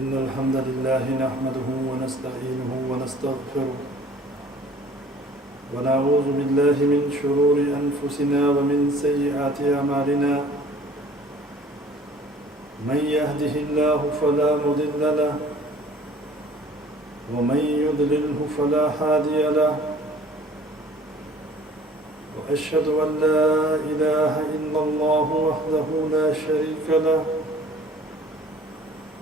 إن الحمد لله نحمده ونستعينه ونستغفره ونعوذ بالله من شرور أنفسنا ومن سيئات أعمالنا من يهده الله فلا مضل له ومن يضلله فلا هادي له وأشهد أن لا إله إلا الله وحده لا شريك له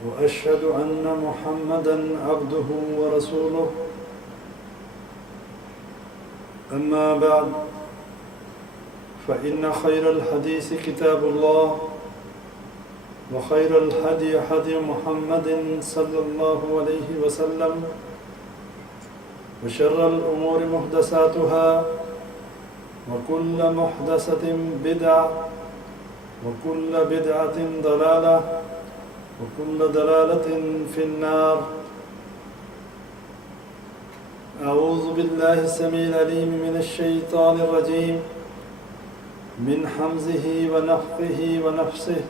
وأشهد أن محمدًا عبده ورسوله أما بعد فإن خير الحديث كتاب الله وخير الهدي هدي محمد صلى الله عليه وسلم وشر الأمور محدثاتها وكل محدثة بدعة وكل بدعة ضلالة وكل ضلالة في النار. أعوذ بالله السميع العليم من الشيطان الرجيم من حمزه ونفخه ونفسه.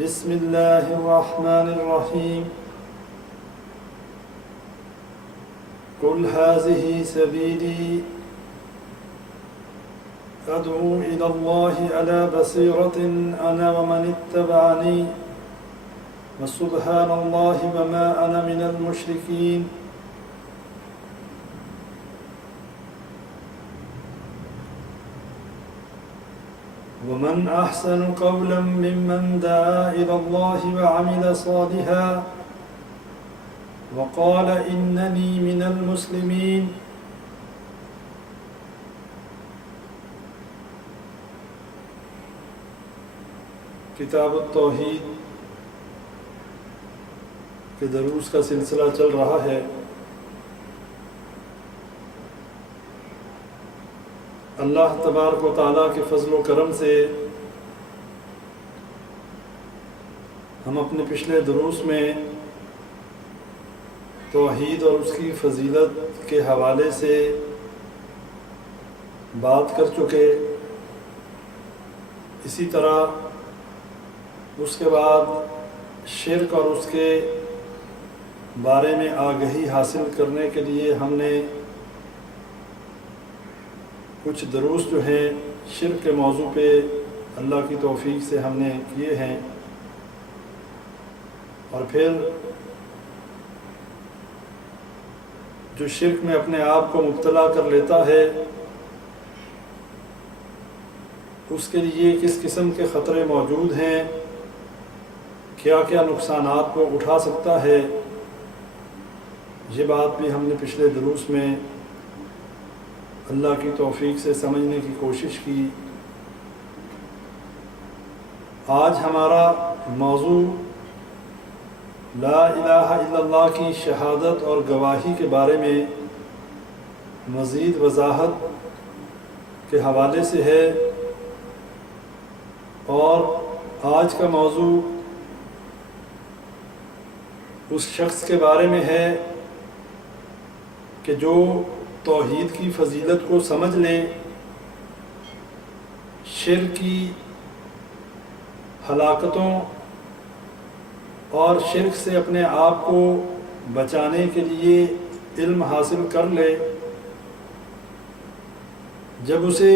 بسم الله الرحمن الرحيم. قل هذه سبيلي أدعو إلى الله على بصيرة أنا ومن اتبعني وسبحان الله وما أنا من المشركين. ومن أحسن قولا ممن دعا إلى الله وعمل صالحا وقال إنني من المسلمين. کتاب التوحید کے دروس کا سلسلہ چل رہا ہے. اللہ تبارک و تعالیٰ کے فضل و کرم سے ہم اپنے پچھلے دروس میں توحید اور اس کی فضیلت کے حوالے سے بات کر چکے. اسی طرح اس کے بعد شرک اور اس کے بارے میں آگہی حاصل کرنے کے لیے ہم نے کچھ دروس جو ہیں شرک کے موضوع پہ اللہ کی توفیق سے ہم نے کیے ہیں. اور پھر جو شرک میں اپنے آپ کو مبتلا کر لیتا ہے اس کے لیے کس قسم کے خطرے موجود ہیں، کیا کیا نقصانات کو اٹھا سکتا ہے، یہ بات بھی ہم نے پچھلے دروس میں اللہ کی توفیق سے سمجھنے کی کوشش کی. آج ہمارا موضوع لا الہ الا اللہ کی شہادت اور گواہی کے بارے میں مزید وضاحت کے حوالے سے ہے. اور آج کا موضوع اس شخص کے بارے میں ہے کہ جو توحید کی فضیلت کو سمجھ لے، شرک کی ہلاکتوں اور شرک سے اپنے آپ کو بچانے کے لیے علم حاصل کر لے. جب اسے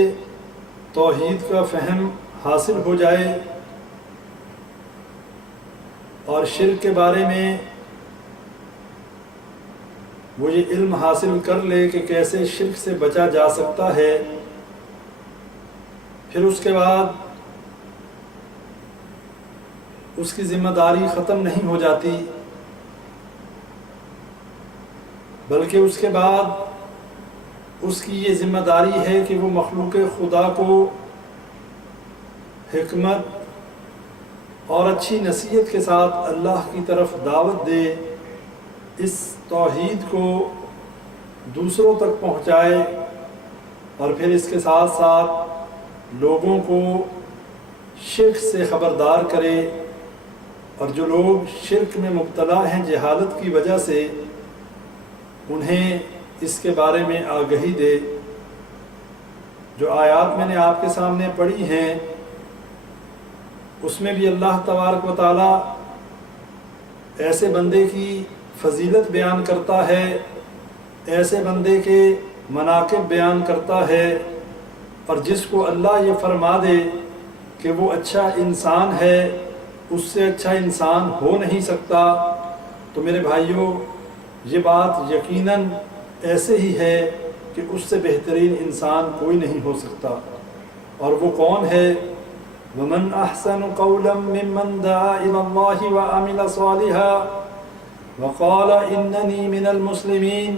توحید کا فہم حاصل ہو جائے اور شرک کے بارے میں وہ یہ علم حاصل کر لے کہ کیسے شرک سے بچا جا سکتا ہے، پھر اس کے بعد اس کی ذمہ داری ختم نہیں ہو جاتی، بلکہ اس کے بعد اس کی یہ ذمہ داری ہے کہ وہ مخلوق خدا کو حکمت اور اچھی نصیحت کے ساتھ اللہ کی طرف دعوت دے، اس توحید کو دوسروں تک پہنچائے، اور پھر اس کے ساتھ ساتھ لوگوں کو شرک سے خبردار کرے، اور جو لوگ شرک میں مبتلا ہیں جہالت کی وجہ سے انہیں اس کے بارے میں آگہی دے. جو آیات میں نے آپ کے سامنے پڑھی ہیں اس میں بھی اللہ تبارک و تعالیٰ ایسے بندے کی فضیلت بیان کرتا ہے، ایسے بندے کے مناقب بیان کرتا ہے، اور جس کو اللہ یہ فرما دے کہ وہ اچھا انسان ہے، اس سے اچھا انسان ہو نہیں سکتا، تو میرے بھائیوں یہ بات یقیناً ایسے ہی ہے کہ اس سے بہترین انسان کوئی نہیں ہو سکتا۔ اور وہ کون ہے؟ وَمَنْ أَحْسَنُ قَوْلًا مِّمَّنْ دَعَا إِلَى اللَّهِ وَعَمِلَ صَالِحًا وَقَالَ إِنَّنِي مِنَ الْمُسْلِمِينَ،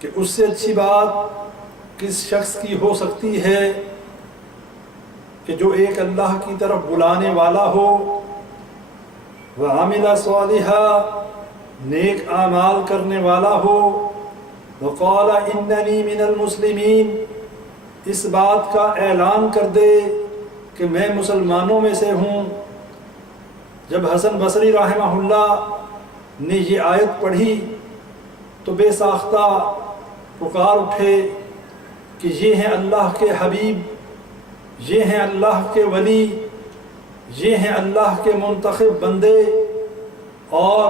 کہ اس سے اچھی بات کس شخص کی ہو سکتی ہے کہ جو ایک اللہ کی طرف بلانے والا ہو، وَعَمِلَ صَالِحًا، نیک اعمال کرنے والا ہو، وَقَالَ إِنَّنِي مِنَ الْمُسْلِمِينَ، اس بات کا اعلان کر دے کہ میں مسلمانوں میں سے ہوں۔ جب حسن بصری رحمہ اللہ نے یہ آیت پڑھی تو بے ساختہ پکار اٹھے کہ یہ ہیں اللہ کے حبیب، یہ ہیں اللہ کے ولی، یہ ہیں اللہ کے منتخب بندے، اور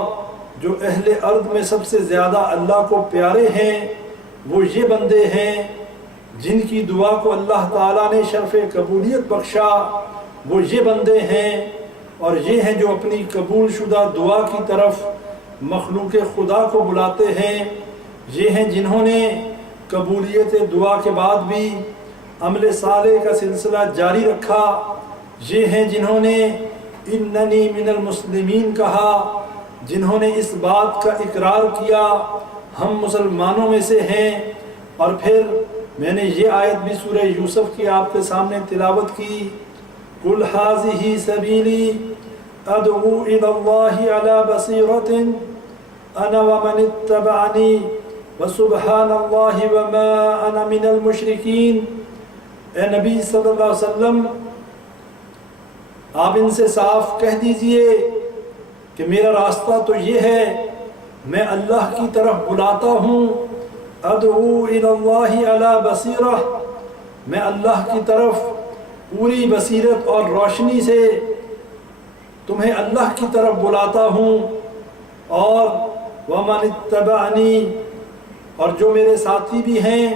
جو اہل ارض میں سب سے زیادہ اللہ کو پیارے ہیں وہ یہ بندے ہیں جن کی دعا کو اللہ تعالیٰ نے شرف قبولیت بخشا، وہ یہ بندے ہیں، اور یہ ہیں جو اپنی قبول شدہ دعا کی طرف مخلوق خدا کو بلاتے ہیں، یہ ہیں جنہوں نے قبولیت دعا کے بعد بھی عمل صالح کا سلسلہ جاری رکھا، یہ ہیں جنہوں نے اننی من المسلمین کہا، جنہوں نے اس بات کا اقرار کیا ہم مسلمانوں میں سے ہیں۔ اور پھر میں نے یہ آیت بھی سورہ یوسف کی آپ کے سامنے تلاوت کی، قُلْ هَٰذِهِ سَبِيلِي أَدْعُو إِلَى اللَّهِ عَلَىٰ بَصِيرَةٍ أَنَا وَمَنِ اتَّبَعَنِي وَسُبْحَانَ اللَّهِ وَمَا أَنَا مِنَ الْمُشْرِكِينَ۔ اے نبی صلی اللہ علیہ وسلم، آپ ان سے صاف کہہ دیجئے کہ میرا راستہ تو یہ ہے، میں اللہ کی طرف بلاتا ہوں، ادعو الی اللہ علی بصیرہ، میں اللہ کی طرف پوری بصیرت اور روشنی سے تمہیں اللہ کی طرف بلاتا ہوں، اور ومن اتبعنی، اور جو میرے ساتھی بھی ہیں،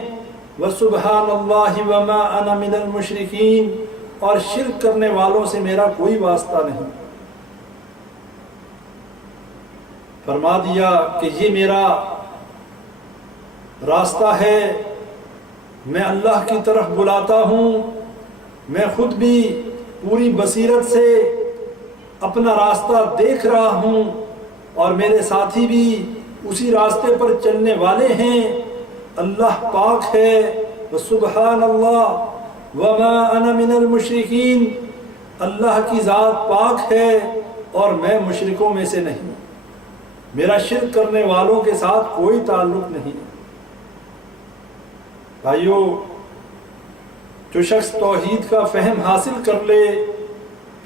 وسبحان اللہ وما انا من المشرکین، اور شرک کرنے والوں سے میرا کوئی واسطہ نہیں۔ فرما دیا کہ یہ میرا راستہ ہے، میں اللہ کی طرف بلاتا ہوں، میں خود بھی پوری بصیرت سے اپنا راستہ دیکھ رہا ہوں، اور میرے ساتھی بھی اسی راستے پر چلنے والے ہیں۔ اللہ پاک ہے، وسبحان اللہ وما انا من المشرکین، اللہ کی ذات پاک ہے اور میں مشرکوں میں سے نہیں، میرا شرک کرنے والوں کے ساتھ کوئی تعلق نہیں۔ بھائیو، جو شخص توحید کا فہم حاصل کر لے،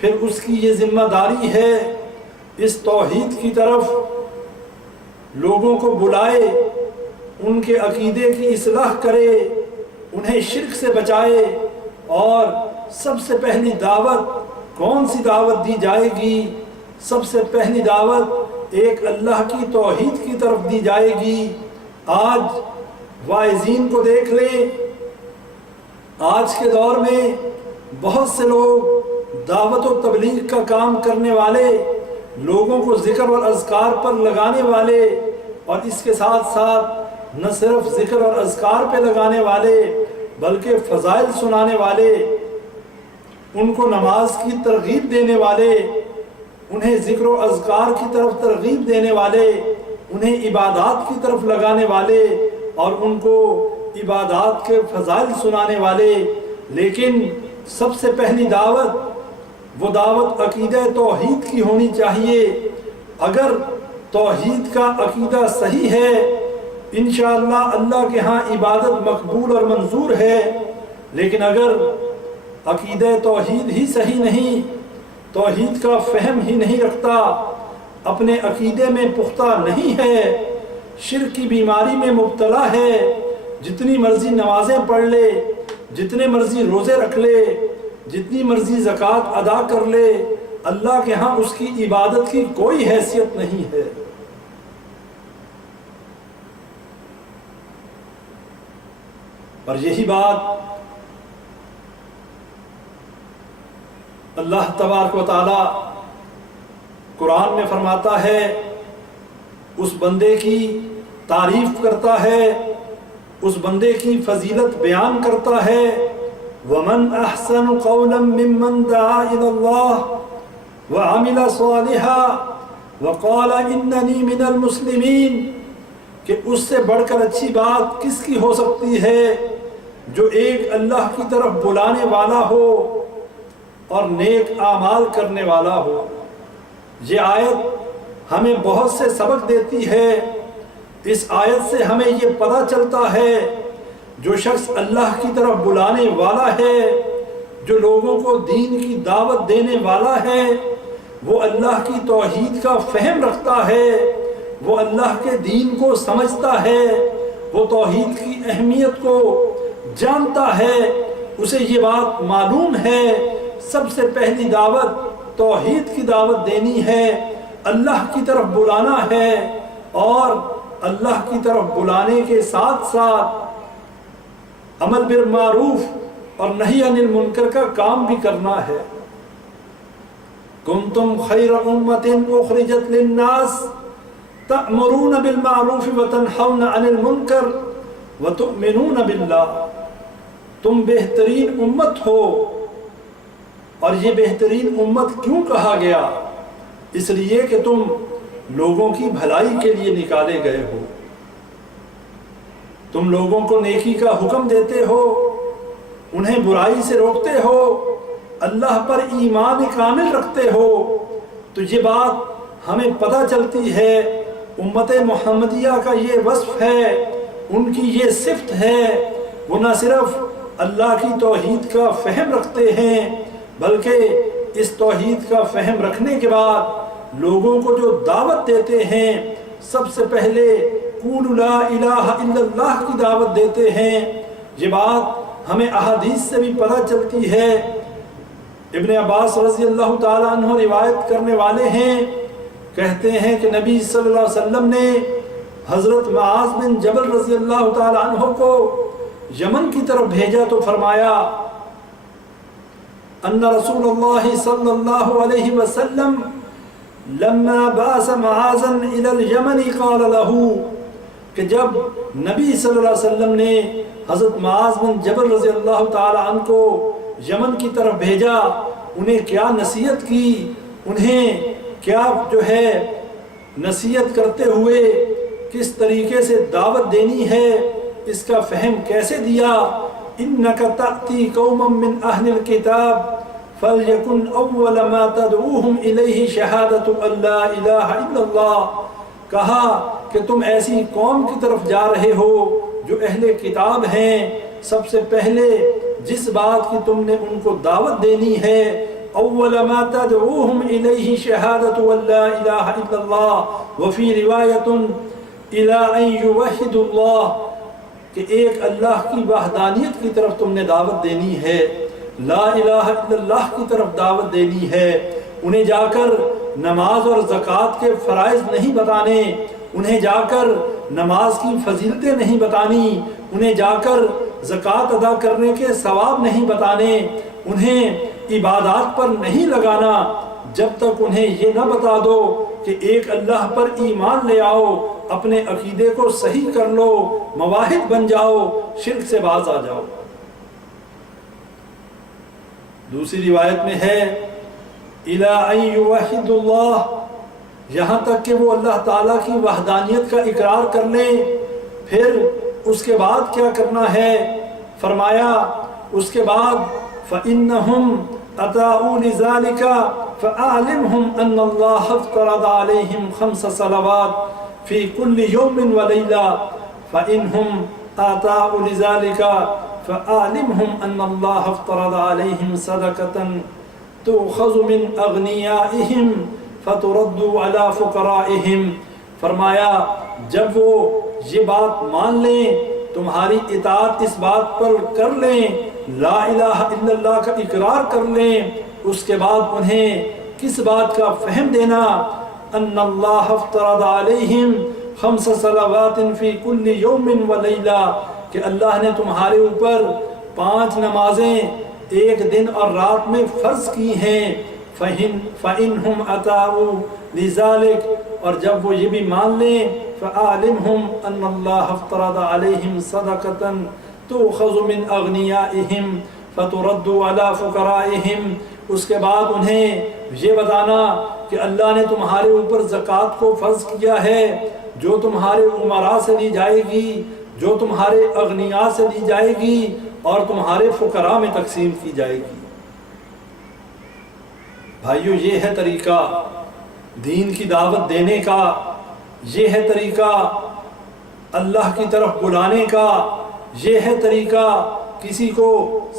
پھر اس کی یہ ذمہ داری ہے اس توحید کی طرف لوگوں کو بلائے، ان کے عقیدے کی اصلاح کرے، انہیں شرک سے بچائے، اور سب سے پہلی دعوت کون سی دعوت دی جائے گی؟ سب سے پہلی دعوت ایک اللہ کی توحید کی طرف دی جائے گی۔ آج واعظین کو دیکھ لیں، آج کے دور میں بہت سے لوگ دعوت و تبلیغ کا کام کرنے والے، لوگوں کو ذکر اور اذکار پر لگانے والے، اور اس کے ساتھ ساتھ نہ صرف ذکر اور اذکار پہ لگانے والے بلکہ فضائل سنانے والے، ان کو نماز کی ترغیب دینے والے، انہیں ذکر و اذکار کی طرف ترغیب دینے والے، انہیں عبادات کی طرف لگانے والے، اور ان کو عبادات کے فضائل سنانے والے۔ لیکن سب سے پہلی دعوت، وہ دعوت عقیدہ توحید کی ہونی چاہیے۔ اگر توحید کا عقیدہ صحیح ہے، انشاءاللہ اللہ کے ہاں عبادت مقبول اور منظور ہے۔ لیکن اگر عقیدہ توحید ہی صحیح نہیں، توحید کا فہم ہی نہیں رکھتا، اپنے عقیدے میں پختہ نہیں ہے، شرک کی بیماری میں مبتلا ہے، جتنی مرضی نمازیں پڑھ لے، جتنے مرضی روزے رکھ لے، جتنی مرضی زکوٰۃ ادا کر لے، اللہ کے ہاں اس کی عبادت کی کوئی حیثیت نہیں ہے۔ اور یہی بات اللہ تبارک و تعالی قرآن میں فرماتا ہے، اس بندے کی تعریف کرتا ہے، اس بندے کی فضیلت بیان کرتا ہے، وَمَنْ أَحْسَنُ قَوْلًا مِّمَّنْ دَعَا إِلَى اللَّهِ وَعَمِلَ صَالِحًا وَقَالَ إِنَّنِي مِنَ الْمُسْلِمِينَ، کہ اس سے بڑھ کر اچھی بات کس کی ہو سکتی ہے جو ایک اللہ کی طرف بلانے والا ہو اور نیک اعمال کرنے والا ہو۔ یہ آیت ہمیں بہت سے سبق دیتی ہے۔ اس آیت سے ہمیں یہ پتہ چلتا ہے جو شخص اللہ کی طرف بلانے والا ہے، جو لوگوں کو دین کی دعوت دینے والا ہے، وہ اللہ کی توحید کا فہم رکھتا ہے، وہ اللہ کے دین کو سمجھتا ہے، وہ توحید کی اہمیت کو جانتا ہے، اسے یہ بات معلوم ہے سب سے پہلی دعوت توحید کی دعوت دینی ہے، اللہ کی طرف بلانا ہے، اور اللہ کی طرف بلانے کے ساتھ ساتھ امر بالمعروف اور نہی عن المنکر کا کام بھی کرنا ہے۔ کنتم خیر امۃ اخرجت للناس تأمرون بالمعروف وتنہون عن المنکر وتؤمنون باللہ، تم بہترین امت ہو۔ اور یہ بہترین امت کیوں کہا گیا؟ اس لیے کہ تم لوگوں کی بھلائی کے لیے نکالے گئے ہو، تم لوگوں کو نیکی کا حکم دیتے ہو، انہیں برائی سے روکتے ہو، اللہ پر ایمان کامل رکھتے ہو۔ تو یہ بات ہمیں پتہ چلتی ہے امت محمدیہ کا یہ وصف ہے، ان کی یہ صفت ہے، وہ نہ صرف اللہ کی توحید کا فہم رکھتے ہیں بلکہ اس توحید کا فہم رکھنے کے بعد لوگوں کو جو دعوت دیتے ہیں سب سے پہلے قولوا لا الہ الا اللہ کی دعوت دیتے ہیں۔ یہ بات ہمیں احادیث سے بھی پتہ چلتی ہے۔ ابن عباس رضی اللہ تعالیٰ عنہ روایت کرنے والے ہیں، کہتے ہیں کہ نبی صلی اللہ علیہ وسلم نے حضرت معاذ بن جبل رضی اللہ تعالیٰ عنہ کو یمن کی طرف بھیجا تو فرمایا ان رسول اللہ صلی اللہ علیہ وسلم لما بعث معاذا الى اليمن قال له، کہ جب نبی صلی اللہ علیہ وسلم نے حضرت معاذ بن جبل رضی اللہ تعالیٰ عنہ کو یمن کی طرف بھیجا، انہیں کیا نصیحت کی، انہیں کیا جو ہے نصیحت کرتے ہوئے کس طریقے سے دعوت دینی ہے، اس کا فہم کیسے دیا۔ إِنَّكَ تَأْتِي قَوْمًا مِّنْ أَهْلِ الْكِتَابِ فَلْيَكُنْ أَوَّلَ مَا تَدْعُوهُمْ إِلَيْهِ شَهَادَةُ أَن لَّا إِلَٰهَ إِلَّا اللَّهُ، کہا کہ تم ایسی قوم کی طرف جا رہے ہو جو اہل کتاب ہیں، سب سے پہلے جس بات کی تم نے ان کو دعوت دینی ہے، اول ما تدعوهم الیہ شہادۃ ان لا الہ الا اللہ وفی روایت الی ان یوحدوا اللہ، کہ ایک اللہ کی وحدانیت کی طرف تم نے دعوت دینی ہے، لا الہ الا اللہ کی طرف دعوت دینی ہے۔ انہیں جا کر نماز اور زکوٰۃ کے فرائض نہیں بتانے، انہیں جا کر نماز کی فضیلتیں نہیں بتانی، انہیں جا کر زکوٰۃ ادا کرنے کے ثواب نہیں بتانے، انہیں عبادات پر نہیں لگانا جب تک انہیں یہ نہ بتا دو کہ ایک اللہ پر ایمان لے آؤ، اپنے عقیدے کو صحیح کر لو، موحد بن جاؤ، شرک سے باز آ جاؤ۔ دوسری روایت میں ہے اِلَىٰ أَن يُوَحِّدُوا اللَّهَ، یہاں تک کہ وہ اللہ تعالیٰ کی وحدانیت کا اقرار کر لیں۔ پھر اس کے بعد کیا کرنا ہے؟ فرمایا اس کے بعد فَإِنَّهُمْ أَطَاعُوا لِذَلِكَ فَأَعْلِمْهُمْ أَنَّ اللَّهَ افْتَرَضَ عَلَيْهِمْ 5 صلوات فِي كُلِّ يَوْمٍ وَلَيْلَةٍ فَإِنْهُمْ أَطَاعُوا لِذَلِكَ فَأَعْلِمْهُمْ أَنَّ اللَّهَ افْتَرَضَ عَلَيْهِمْ صَدَقَةً تُؤْخَذُ مِنْ أَغْنِيَائِهِمْ فَتُرَدُّ عَلَى فُقَرَائِهِمْ۔ فرمایا جب وہ یہ بات مان لیں، تمہاری اطاعت اس بات پر کر لیں، لا الہ الا اللہ کا اقرار کر لیں، اس کے بعد انہیں کس بات کا فہم دینا، ان اللہ افترض علیہم 5 صلوات فی کل یوم و لیلہ، کہ اللہ نے تمہارے اوپر 5 نمازیں ایک دن اور رات میں فرض کی ہیں۔ فَإِنْهُمْ أَتَاؤُوا لِذَلِكَ، اور جب وہ یہ بھی مان لیں، فَعَلِمْهُمْ أَنَّ اللَّهَ افْتَرَضَ عَلَيْهِمْ صَدَقَةً تُؤْخَذُ مِنْ أَغْنِيَائِهِمْ فَتُرَدُّ عَلَى فُقَرَائِهِمْ، اس کے بعد انہیں یہ بتانا کہ اللہ نے تمہارے اوپر زکوٰۃ کو فرض کیا ہے، جو تمہارے امراء سے لی جائے گی، جو تمہارے اغنیاء سے لی جائے گی اور تمہارے فقراء میں تقسیم کی جائے گی۔ بھائیو، یہ ہے طریقہ دین کی دعوت دینے کا، یہ ہے طریقہ اللہ کی طرف بلانے کا، یہ ہے طریقہ کسی کو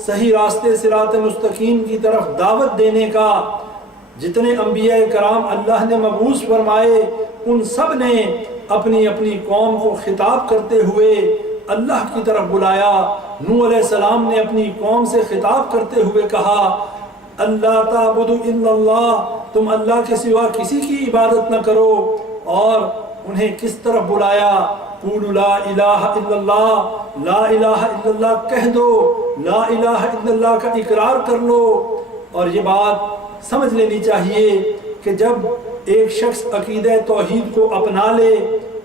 صحیح راستے صراط مستقیم کی طرف دعوت دینے کا۔ جتنے انبیاء کرام اللہ نے مبعوث فرمائے، ان سب نے اپنی اپنی قوم کو خطاب کرتے ہوئے اللہ کی طرف بلایا۔ نوح علیہ السلام نے اپنی قوم سے خطاب کرتے ہوئے کہا، اللہ تعبدوا الا اللہ، تم اللہ کے سوا کسی کی عبادت نہ کرو، اور انہیں کس طرف بلایا، قولوا لا الہ الا اللہ، لا الہ الا اللہ کہہ دو، لا الہ الا اللہ کا اقرار کر لو۔ اور یہ بات سمجھ لینی چاہیے کہ جب ایک شخص عقیدہ توحید کو اپنا لے،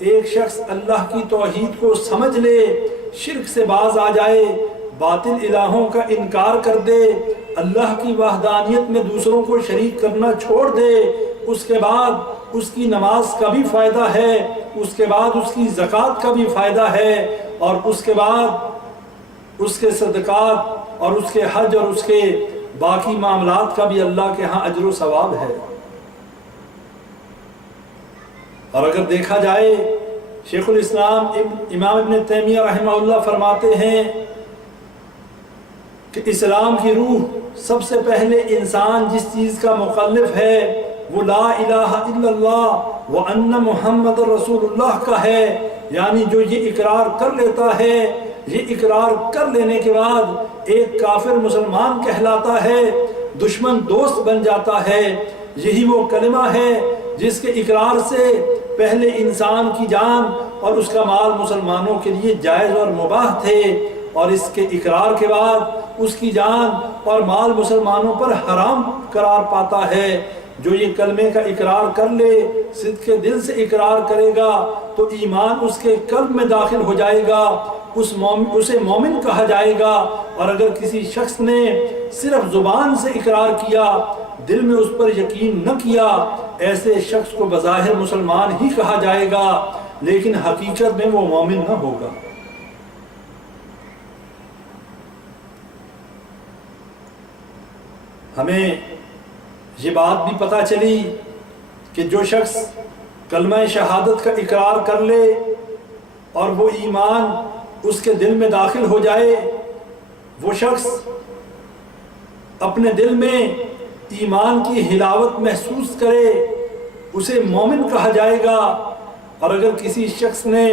ایک شخص اللہ کی توحید کو سمجھ لے، شرک سے باز آ جائے، باطل الہوں کا انکار کر دے، اللہ کی وحدانیت میں دوسروں کو شریک کرنا چھوڑ دے، اس کے بعد اس کی نماز کا بھی فائدہ ہے، اس کے بعد اس کی زکوٰۃ کا بھی فائدہ ہے، اور اس کے بعد اس کے صدقات اور اس کے حج اور اس کے باقی معاملات کا بھی اللہ کے ہاں اجر و ثواب ہے۔ اور اگر دیکھا جائے، شیخ الاسلام امام ابن تیمیہ رحمہ اللہ فرماتے ہیں کہ اسلام کی روح سب سے پہلے انسان جس چیز کا مکلف ہے وہ لا الہ الا اللہ وان محمد رسول اللہ کا ہے، یعنی جو یہ اقرار کر لیتا ہے، یہ اقرار کر لینے کے بعد ایک کافر مسلمان کہلاتا ہے، دشمن دوست بن جاتا ہے۔ یہی وہ کلمہ ہے جس کے اقرار سے پہلے انسان کی جان اور اس کا مال مسلمانوں کے لیے جائز اور مباح تھے، اور اس کے اقرار کے بعد اس کی جان اور مال مسلمانوں پر حرام قرار پاتا ہے۔ جو یہ کلمے کا اقرار کر لے، صدق کے دل سے اقرار کرے گا تو ایمان اس کے قلب میں داخل ہو جائے گا، اسے مومن کہا جائے گا۔ اور اگر کسی شخص نے صرف زبان سے اقرار کیا، دل میں اس پر یقین نہ کیا، ایسے شخص کو بظاہر مسلمان ہی کہا جائے گا، لیکن حقیقت میں وہ مومن نہ ہوگا۔ ہمیں یہ بات بھی پتہ چلی کہ جو شخص کلمہ شہادت کا اقرار کر لے اور وہ ایمان اس کے دل میں داخل ہو جائے، وہ شخص اپنے دل میں ایمان کی حلاوت محسوس کرے، اسے مومن کہا جائے گا۔ اور اگر کسی شخص نے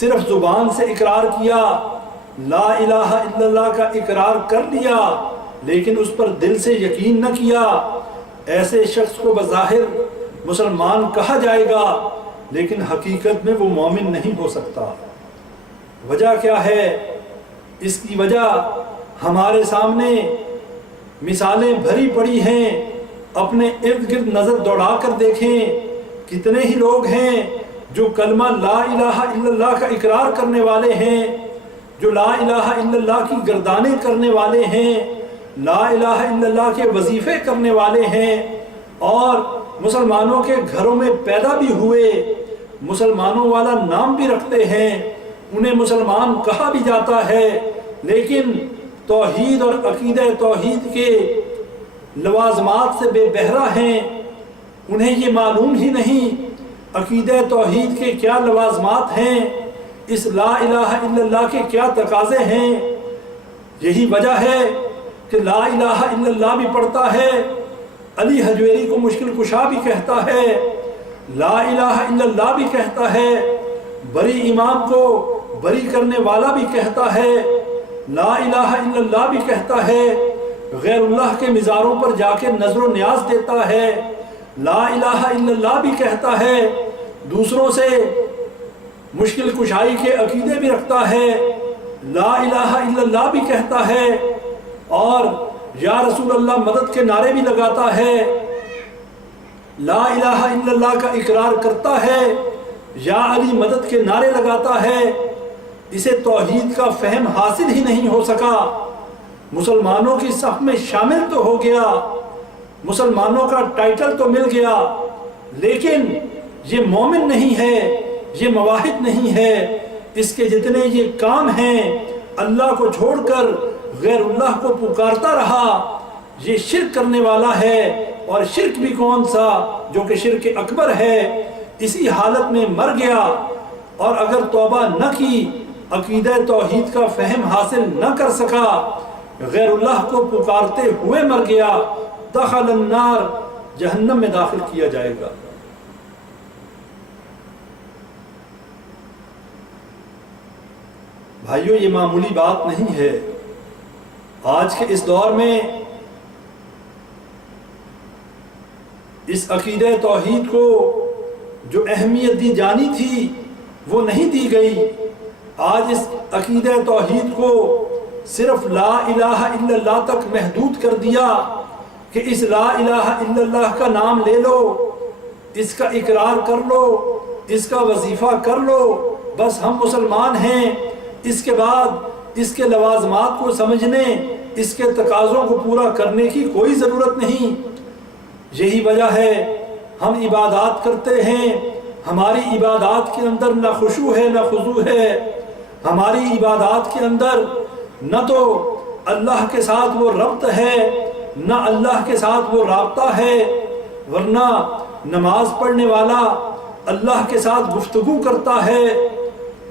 صرف زبان سے اقرار کیا، لا الہ الا اللہ کا اقرار کر لیا، لیکن اس پر دل سے یقین نہ کیا، ایسے شخص کو بظاہر مسلمان کہا جائے گا، لیکن حقیقت میں وہ مومن نہیں ہو سکتا۔ وجہ کیا ہے؟ اس کی وجہ ہمارے سامنے مثالیں بھری پڑی ہیں۔ اپنے ارد گرد نظر دوڑا کر دیکھیں، کتنے ہی لوگ ہیں جو کلمہ لا الہ الا اللہ کا اقرار کرنے والے ہیں، جو لا الہ الا اللہ کی گردانیں کرنے والے ہیں، لا الہ الا اللہ کے وظیفے کرنے والے ہیں، اور مسلمانوں کے گھروں میں پیدا بھی ہوئے، مسلمانوں والا نام بھی رکھتے ہیں، انہیں مسلمان کہا بھی جاتا ہے، لیکن توحید اور عقیدہ توحید کے لوازمات سے بے بہرہ ہیں۔ انہیں یہ معلوم ہی نہیں عقیدہ توحید کے کیا لوازمات ہیں، اس لا الہ الا اللہ کے کیا تقاضے ہیں۔ یہی وجہ ہے کہ لا الہ الا اللہ بھی پڑھتا ہے، علی حجویری کو مشکل کشا بھی کہتا ہے، لا الہ الا اللہ بھی کہتا ہے، بری امام کو بری کرنے والا بھی کہتا ہے، لا الہ الا اللہ بھی کہتا ہے، غیر اللہ کے مزاروں پر جا کے نظر و نیاز دیتا ہے، لا الہ الا اللہ بھی کہتا ہے، دوسروں سے مشکل کشائی کے عقیدے بھی رکھتا ہے، لا الہ الا اللہ بھی کہتا ہے، اور یا رسول اللہ مدد کے نعرے بھی لگاتا ہے، لا الہ الا اللہ کا اقرار کرتا ہے، یا علی مدد کے نعرے لگاتا ہے، اسے توحید کا فہم حاصل ہی نہیں ہو سکا۔ مسلمانوں کی صف میں شامل تو ہو گیا، مسلمانوں کا ٹائٹل تو مل گیا، لیکن یہ مومن نہیں ہے، یہ موحد نہیں ہے۔ اس کے جتنے یہ کام ہیں، اللہ کو چھوڑ کر غیر اللہ کو پکارتا رہا، یہ شرک کرنے والا ہے، اور شرک بھی کون سا، جو کہ شرک اکبر ہے۔ اسی حالت میں مر گیا، اور اگر توبہ نہ کی، عقیدہ توحید کا فہم حاصل نہ کر سکا، غیر اللہ کو پکارتے ہوئے مر گیا، دخل النار، جہنم میں داخل کیا جائے گا۔ بھائیو، یہ معمولی بات نہیں ہے۔ آج کے اس دور میں اس عقیدہ توحید کو جو اہمیت دی جانی تھی وہ نہیں دی گئی۔ آج اس عقیدہ توحید کو صرف لا الہ الا اللہ تک محدود کر دیا کہ اس لا الہ الا اللہ کا نام لے لو، اس کا اقرار کر لو، اس کا وظیفہ کر لو، بس ہم مسلمان ہیں۔ اس کے بعد اس کے لوازمات کو سمجھنے، اس کے تقاضوں کو پورا کرنے کی کوئی ضرورت نہیں۔ یہی وجہ ہے ہم عبادات کرتے ہیں، ہماری عبادات کے اندر نہ خشوع ہے نہ خضوع ہے، ہماری عبادات کے اندر نہ تو اللہ کے ساتھ وہ ربط ہے، نہ اللہ کے ساتھ وہ رابطہ ہے، ورنہ نماز پڑھنے والا اللہ کے ساتھ گفتگو کرتا ہے۔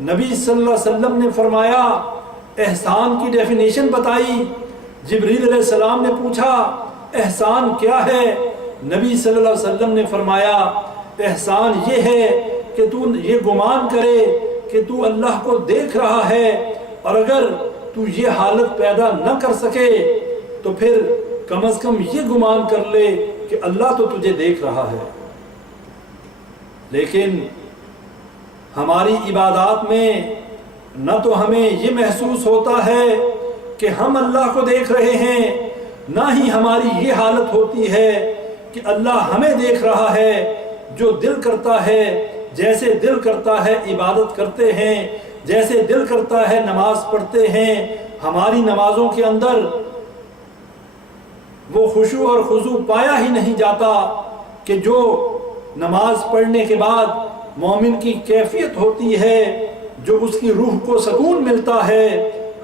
نبی صلی اللہ علیہ وسلم نے فرمایا، احسان کی ڈیفینیشن بتائی۔ جبریل علیہ السلام نے پوچھا احسان کیا ہے؟ نبی صلی اللہ علیہ وسلم نے فرمایا احسان یہ ہے کہ تو یہ گمان کرے کہ تو اللہ کو دیکھ رہا ہے، اور اگر تو یہ حالت پیدا نہ کر سکے تو پھر کم از کم یہ گمان کر لے کہ اللہ تو تجھے دیکھ رہا ہے۔ لیکن ہماری عبادات میں نہ تو ہمیں یہ محسوس ہوتا ہے کہ ہم اللہ کو دیکھ رہے ہیں، نہ ہی ہماری یہ حالت ہوتی ہے کہ اللہ ہمیں دیکھ رہا ہے۔ جو دل کرتا ہے، جیسے دل کرتا ہے عبادت کرتے ہیں، جیسے دل کرتا ہے نماز پڑھتے ہیں۔ ہماری نمازوں کے اندر وہ خشوع اور خضوع پایا ہی نہیں جاتا کہ جو نماز پڑھنے کے بعد مومن کی کیفیت ہوتی ہے، جو اس کی روح کو سکون ملتا ہے۔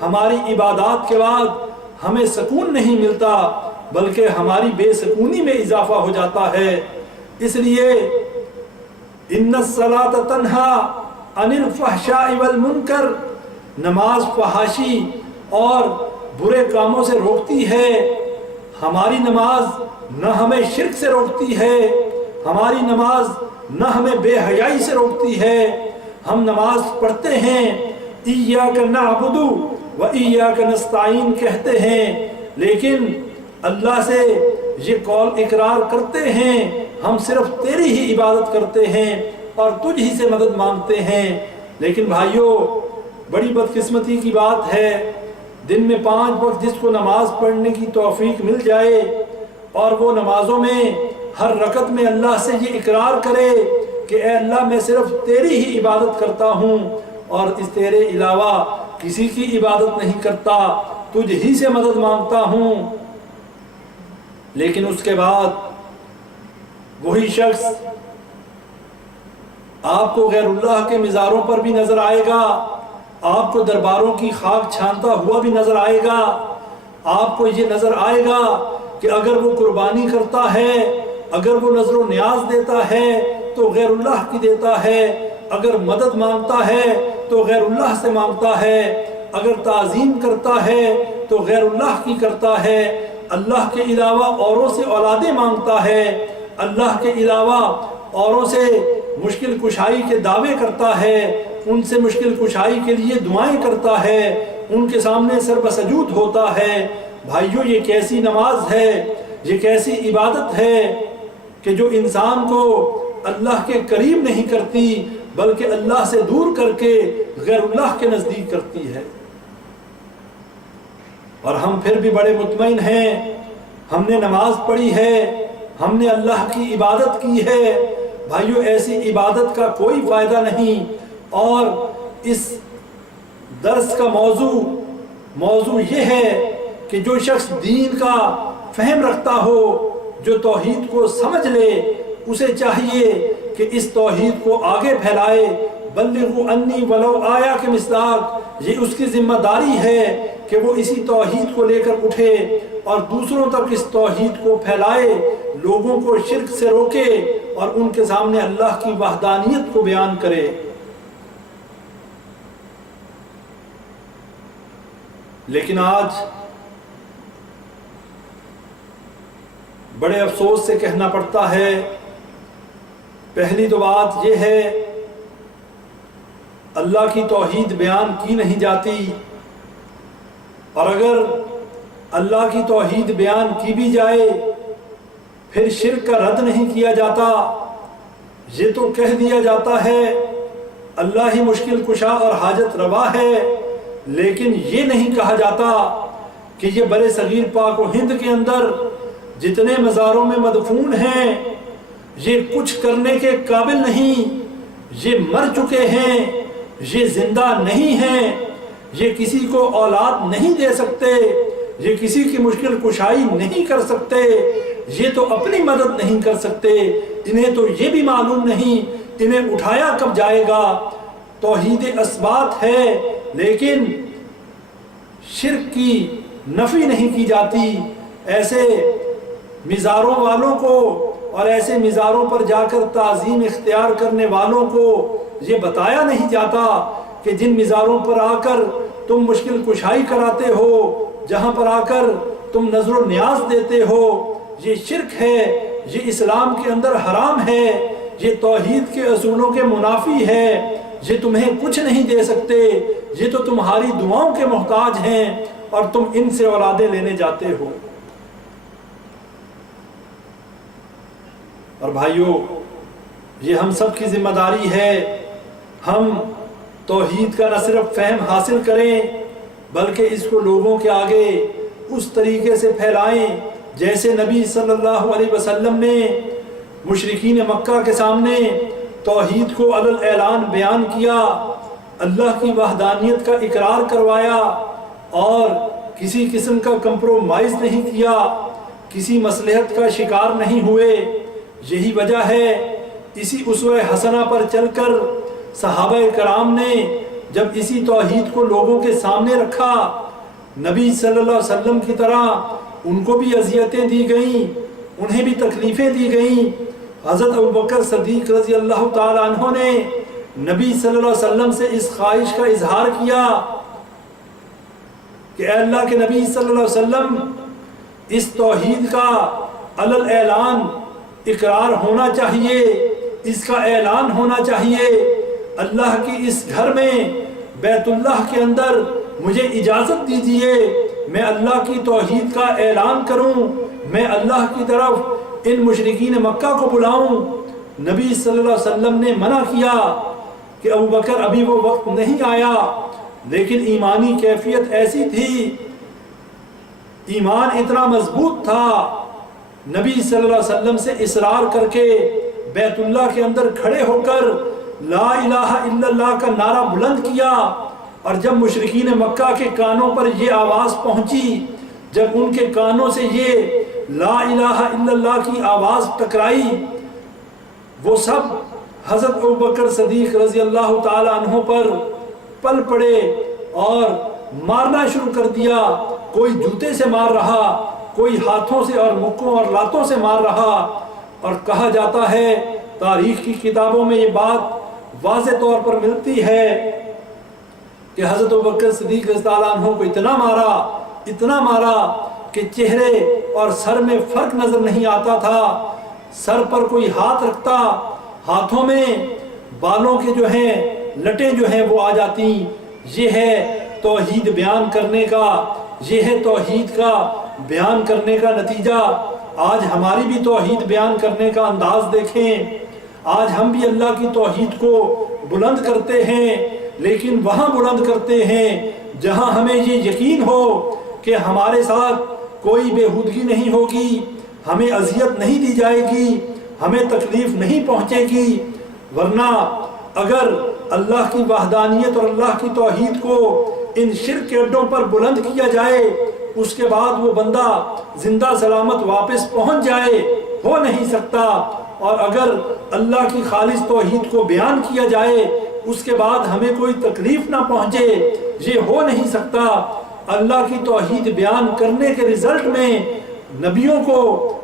ہماری عبادات کے بعد ہمیں سکون نہیں ملتا، بلکہ ہماری بے سکونی میں اضافہ ہو جاتا ہے۔ اس لیے ان الصلاۃ تنہا عن الفحشاء والمنکر، نماز فحاشی اور برے کاموں سے روکتی ہے۔ ہماری نماز نہ ہمیں شرک سے روکتی ہے، ہماری نماز نہ ہمیں بے حیائی سے روکتی ہے۔ ہم نماز پڑھتے ہیں، ایاک نعبد و ایاک نستعین کہتے ہیں، لیکن اللہ سے یہ قول اقرار کرتے ہیں ہم صرف تیری ہی عبادت کرتے ہیں اور تجھ ہی سے مدد مانگتے ہیں۔ لیکن بھائیوں، بڑی بدقسمتی کی بات ہے، دن میں 5 وقت جس کو نماز پڑھنے کی توفیق مل جائے اور وہ نمازوں میں ہر رکعت میں اللہ سے یہ اقرار کرے کہ اے اللہ میں صرف تیری ہی عبادت کرتا ہوں اور اس تیرے علاوہ کسی کی عبادت نہیں کرتا، تجھ ہی سے مدد مانگتا ہوں، لیکن اس کے بعد وہی شخص آپ کو غیر اللہ کے مزاروں پر بھی نظر آئے گا، آپ کو درباروں کی خاک چھانتا ہوا بھی نظر آئے گا، آپ کو یہ نظر آئے گا کہ اگر وہ قربانی کرتا ہے، اگر وہ نظر و نیاز دیتا ہے تو غیر اللہ کی دیتا ہے، اگر مدد مانگتا ہے تو غیر اللہ سے مانگتا ہے، اگر تعظیم کرتا ہے تو غیر اللہ کی کرتا ہے، اللہ کے علاوہ اوروں سے اولادیں مانگتا ہے، اللہ کے علاوہ اوروں سے مشکل کشائی کے دعوے کرتا ہے، ان سے مشکل کشائی کے لیے دعائیں کرتا ہے، ان کے سامنے سر بسجود ہوتا ہے۔ بھائیوں یہ کیسی نماز ہے، یہ کیسی عبادت ہے کہ جو انسان کو اللہ کے قریب نہیں کرتی بلکہ اللہ سے دور کر کے غیر اللہ کے نزدیک کرتی ہے۔ اور ہم پھر بھی بڑے مطمئن ہیں، ہم نے نماز پڑھی ہے، ہم نے اللہ کی عبادت کی ہے۔ بھائیو ایسی عبادت کا کوئی فائدہ نہیں۔ اور اس درس کا موضوع یہ ہے کہ جو شخص دین کا فہم رکھتا ہو، جو توحید کو سمجھ لے، اسے چاہیے کہ اس توحید کو آگے پھیلائے۔ بلغوا انی ولو آیا کے مصداق، یہ اس کی ذمہ داری ہے کہ وہ اسی توحید کو لے کر اٹھے اور دوسروں تک اس توحید کو پھیلائے، لوگوں کو شرک سے روکے اور ان کے سامنے اللہ کی وحدانیت کو بیان کرے۔ لیکن آج بڑے افسوس سے کہنا پڑتا ہے، پہلی تو بات یہ ہے اللہ کی توحید بیان کی نہیں جاتی، اور اگر اللہ کی توحید بیان کی بھی جائے پھر شرک کا رد نہیں کیا جاتا۔ یہ تو کہہ دیا جاتا ہے اللہ ہی مشکل کشا اور حاجت روا ہے، لیکن یہ نہیں کہا جاتا کہ یہ بر صغیر پاک و ہند کے اندر جتنے مزاروں میں مدفون ہیں یہ کچھ کرنے کے قابل نہیں، یہ مر چکے ہیں، یہ زندہ نہیں ہیں، یہ کسی کو اولاد نہیں دے سکتے، یہ کسی کی مشکل کشائی نہیں کر سکتے، یہ تو اپنی مدد نہیں کر سکتے، انہیں تو یہ بھی معلوم نہیں انہیں اٹھایا کب جائے گا۔ توحید اثبات ہے لیکن شرک کی نفی نہیں کی جاتی۔ ایسے مزاروں والوں کو اور ایسے مزاروں پر جا کر تعظیم اختیار کرنے والوں کو یہ بتایا نہیں جاتا کہ جن مزاروں پر آ کر تم مشکل کشائی کراتے ہو، جہاں پر آ کر تم نظر و نیاز دیتے ہو، یہ شرک ہے، یہ اسلام کے اندر حرام ہے، یہ توحید کے اصولوں کے منافی ہے، یہ تمہیں کچھ نہیں دے سکتے، یہ تو تمہاری دعاؤں کے محتاج ہیں اور تم ان سے اولادیں لینے جاتے ہو۔ اور بھائیو یہ ہم سب کی ذمہ داری ہے، ہم توحید کا نہ صرف فہم حاصل کریں بلکہ اس کو لوگوں کے آگے اس طریقے سے پھیلائیں جیسے نبی صلی اللہ علیہ وسلم نے مشرکین مکہ کے سامنے توحید کو علی الاعلان بیان کیا، اللہ کی وحدانیت کا اقرار کروایا اور کسی قسم کا کمپرومائز نہیں کیا، کسی مصلحت کا شکار نہیں ہوئے۔ یہی وجہ ہے اسی اسوہ حسنہ پر چل کر صحابہ کرام نے جب اسی توحید کو لوگوں کے سامنے رکھا، نبی صلی اللہ علیہ وسلم کی طرح ان کو بھی اذیتیں دی گئیں، انہیں بھی تکلیفیں دی گئیں۔ حضرت ابوبکر صدیق رضی اللہ تعالی عنہ نے نبی صلی اللہ علیہ وسلم سے اس خواہش کا اظہار کیا کہ اے اللہ کے نبی صلی اللہ علیہ وسلم، اس توحید کا علی الاعلان اقرار ہونا چاہیے، اس کا اعلان ہونا چاہیے۔ اللہ کی اس گھر میں بیت اللہ کے اندر مجھے اجازت دیجیے میں اللہ کی توحید کا اعلان کروں، میں اللہ کی طرف ان مشرکین مکہ کو بلاؤں۔ نبی صلی اللہ علیہ وسلم نے منع کیا کہ ابوبکر ابھی وہ وقت نہیں آیا، لیکن ایمانی کیفیت ایسی تھی، ایمان اتنا مضبوط تھا، نبی صلی اللہ علیہ وسلم سے اصرار کر کے بیت اللہ کے اندر کھڑے ہو کر لا الہ الا اللہ کا نعرہ بلند کیا، اور جب مشرکین مکہ کے کانوں پر یہ آواز پہنچی، جب ان کے کانوں سے یہ لا الہ الا اللہ کی آواز ٹکرائی، وہ سب حضرت ابوبکر صدیق رضی اللہ تعالی عنہ پر پل پڑے اور مارنا شروع کر دیا۔ کوئی جوتے سے مار رہا، کوئی ہاتھوں سے اور مکوں اور لاتوں سے مار رہا، اور کہا جاتا ہے تاریخ کی کتابوں میں یہ بات واضح طور پر ملتی ہے کہ حضرت ابوبکر صدیق رضی اللہ عنہ کو اتنا مارا کہ چہرے اور سر میں فرق نظر نہیں آتا تھا۔ سر پر کوئی ہاتھ رکھتا، ہاتھوں میں بالوں کے جو ہیں لٹیں جو ہیں وہ آ جاتی۔ یہ ہے توحید بیان کرنے کا، یہ ہے توحید کا بیان کرنے کا نتیجہ آج ہماری بھی توحید بیان کرنے کا انداز دیکھیں. آج ہم بھی اللہ کی توحید کو بلند کرتے ہیں، لیکن وہاں بلند کرتے ہیں جہاں ہمیں یہ یقین ہو کہ ہمارے ساتھ کوئی بےہودگی نہیں ہوگی، ہمیں اذیت نہیں دی جائے گی، ہمیں تکلیف نہیں پہنچے گی. ورنہ اگر اللہ کی وحدانیت اور اللہ کی توحید کو ان شرک کے اڈوں پر بلند کیا جائے، اس کے بعد وہ بندہ زندہ سلامت واپس پہنچ جائے، ہو نہیں سکتا. اور اگر اللہ کی خالص توحید کو بیان کیا جائے اس کے بعد ہمیں کوئی تکلیف نہ پہنچے، یہ ہو نہیں سکتا. اللہ کی توحید بیان کرنے کے رزلٹ میں نبیوں کو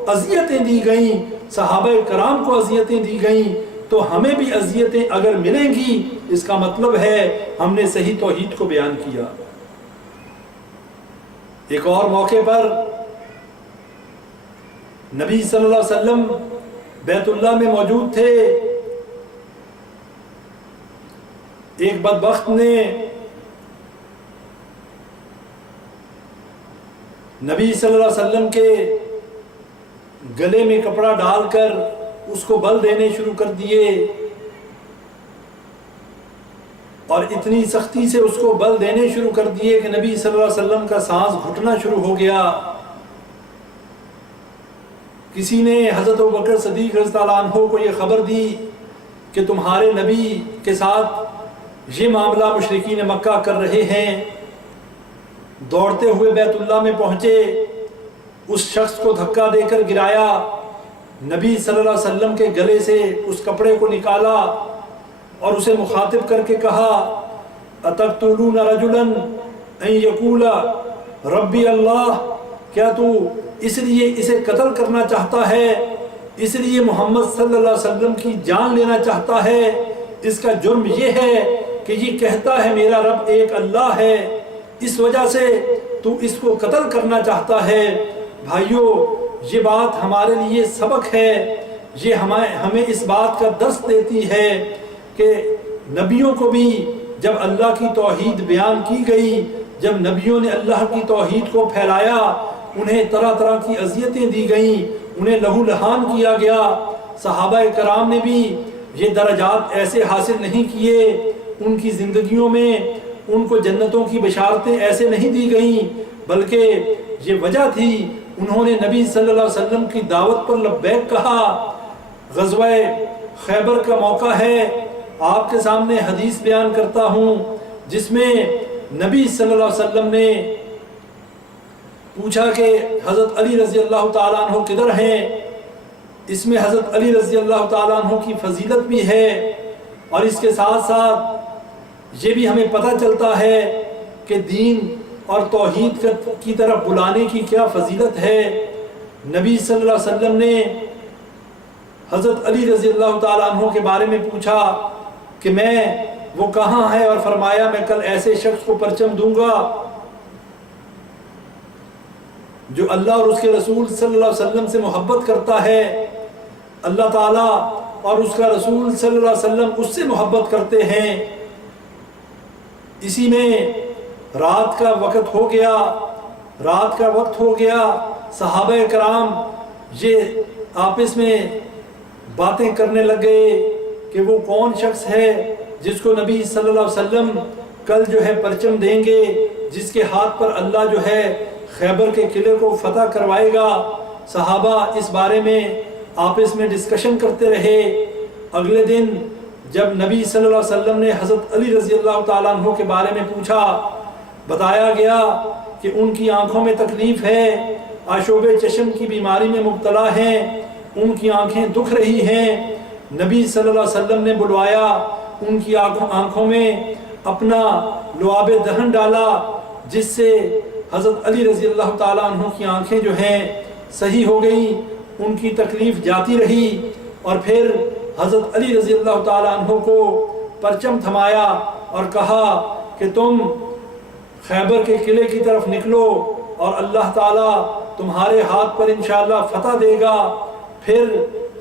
اذیتیں دی گئیں، صحابہ کرام کو اذیتیں دی گئیں، تو ہمیں بھی اذیتیں اگر ملیں گی اس کا مطلب ہے ہم نے صحیح توحید کو بیان کیا. ایک اور موقع پر نبی صلی اللہ علیہ وسلم بیت اللہ میں موجود تھے. ایک بدبخت نے نبی صلی اللہ علیہ وسلم کے گلے میں کپڑا ڈال کر اس کو بل دینے شروع کر دیے، اور اتنی سختی سے اس کو بل دینے شروع کر دیے کہ نبی صلی اللہ علیہ وسلم کا سانس گھٹنا شروع ہو گیا. کسی نے حضرت ابوبکر صدیق رضی اللہ عنہ کو یہ خبر دی کہ تمہارے نبی کے ساتھ یہ معاملہ مشرکین مکہ کر رہے ہیں. دوڑتے ہوئے بیت اللہ میں پہنچے، اس شخص کو دھکا دے کر گرایا، نبی صلی اللہ علیہ وسلم کے گلے سے اس کپڑے کو نکالا اور اسے مخاطب کر کے کہا اتقتلون رجلا ان یقول ربی اللہ، کیا تو اس لیے اسے قتل کرنا چاہتا ہے، اس لیے محمد صلی اللہ علیہ وسلم کی جان لینا چاہتا ہے؟ اس کا جرم یہ ہے کہ یہ کہتا ہے میرا رب ایک اللہ ہے، اس وجہ سے تو اس کو قتل کرنا چاہتا ہے. بھائیو، یہ بات ہمارے لیے سبق ہے، یہ ہمیں اس بات کا درس دیتی ہے کہ نبیوں کو بھی جب اللہ کی توحید بیان کی گئی، جب نبیوں نے اللہ کی توحید کو پھیلایا، انہیں طرح طرح کی اذیتیں دی گئیں، انہیں لہو لہان کیا گیا. صحابہ کرام نے بھی یہ درجات ایسے حاصل نہیں کیے، ان کی زندگیوں میں ان کو جنتوں کی بشارتیں ایسے نہیں دی گئیں، بلکہ یہ وجہ تھی انہوں نے نبی صلی اللہ علیہ وسلم کی دعوت پر لبیک کہا. غزوہ خیبر کا موقع ہے، آپ کے سامنے حدیث بیان کرتا ہوں جس میں نبی صلی اللہ علیہ وسلم نے پوچھا کہ حضرت علی رضی اللہ تعالیٰ عنہ کدھر ہیں. اس میں حضرت علی رضی اللہ تعالیٰ عنہ کی فضیلت بھی ہے، اور اس کے ساتھ ساتھ یہ بھی ہمیں پتہ چلتا ہے کہ دین اور توحید کی طرف بلانے کی کیا فضیلت ہے. نبی صلی اللہ علیہ وسلم نے حضرت علی رضی اللہ تعالیٰ عنہ کے بارے میں پوچھا کہ وہ کہاں ہے، اور فرمایا میں کل ایسے شخص کو پرچم دوں گا جو اللہ اور اس کے رسول صلی اللہ علیہ وسلم سے محبت کرتا ہے. اللہ تعالیٰ اور اس کا رسول صلی اللہ علیہ وسلم اس سے محبت کرتے ہیں. اسی میں رات کا وقت ہو گیا، صحابہ کرام یہ آپس میں باتیں کرنے لگے کہ وہ کون شخص ہے جس کو نبی صلی اللہ علیہ وسلم کل پرچم دیں گے، جس کے ہاتھ پر اللہ خیبر کے قلعے کو فتح کروائے گا. صحابہ اس بارے میں آپس میں ڈسکشن کرتے رہے. اگلے دن جب نبی صلی اللہ علیہ وسلم نے حضرت علی رضی اللہ تعالیٰ عنہ کے بارے میں پوچھا، بتایا گیا کہ ان کی آنکھوں میں تکلیف ہے، آشوب چشم کی بیماری میں مبتلا ہیں، ان کی آنکھیں دکھ رہی ہیں. نبی صلی اللہ علیہ وسلم نے بلوایا، ان کی آنکھوں میں اپنا لعاب دہن ڈالا، جس سے حضرت علی رضی اللہ تعالیٰ عنہ کی آنکھیں صحیح ہو گئیں، ان کی تکلیف جاتی رہی. اور پھر حضرت علی رضی اللہ تعالیٰ عنہ کو پرچم تھمایا اور کہا کہ تم خیبر کے قلعے کی طرف نکلو اور اللہ تعالیٰ تمہارے ہاتھ پر انشاءاللہ فتح دے گا. پھر